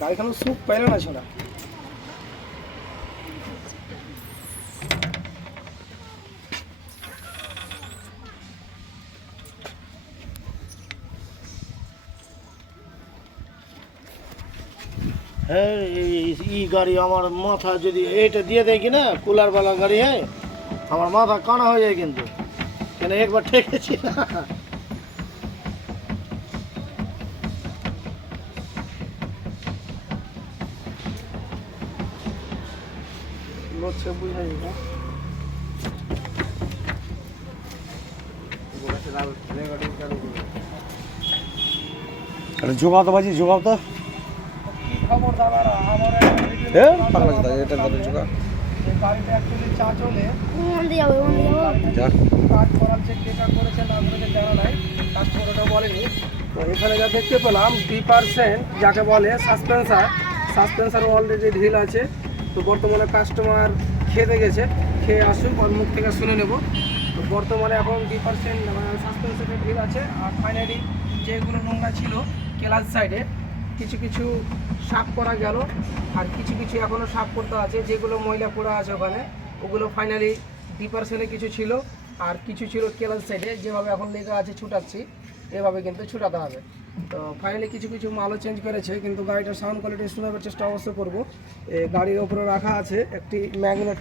গাড়িখানো সুখ পাইলে না ছোড়া। হ্যাঁ ই গাড়ি আমার মাথা যদি এইটা দিয়ে দেয় কি না কুলারওয়ালা গাড়ি হ্যাঁ আমার মাথা কানা হয়ে যায় কিন্তু কেন একবার ঠেকেছি না লচ্ছে বুঝাই না। জোগাও তো বাজি জোগাও তো কি খবর দাদারা, আমার গাড়িটা অ্যাকচুয়ালি চা চলে কাজ করার যে কে করেছে না করেছে জানা নাই, কাস্টমার ওটা বলেনি। তো এখানে যা দেখতে পেলাম 2% যাকে বলে সাসপেন্সার অলরেডি ঢিল আছে। তো বর্তমানে কাস্টমার খেতে গেছে, খেয়ে আসুক ওর মুখ থেকে শুনে নেব। তো বর্তমানে এখন 2% সাসপেন্সারের ঢিল আছে। আর ফাইনালি যেগুলো নোংরা ছিল ক্লাচ সাইডে কিছু কিছু সাফ করা গেল, আর কিছু কিছু এখনও সাফ করতে আছে। যেগুলো ময়লা পড়া আছে ওখানে ওগুলো ফাইনালি 2%-এ কিছু ছিল, আর কিছু ছিল ক্লাচ সাইডে যেভাবে এখন লেখা আছে ছুটাচ্ছি এভাবে কিন্তু ছুটাতে হবে। তো ফাইনালি কিছু কিছু মালও চেঞ্জ করেছে, কিন্তু গাড়িটার সাউন্ড কোয়ালিটি শোনাবার চেষ্টা অবশ্য করবো। গাড়ির ওপরে রাখা আছে একটি ম্যাগনেট।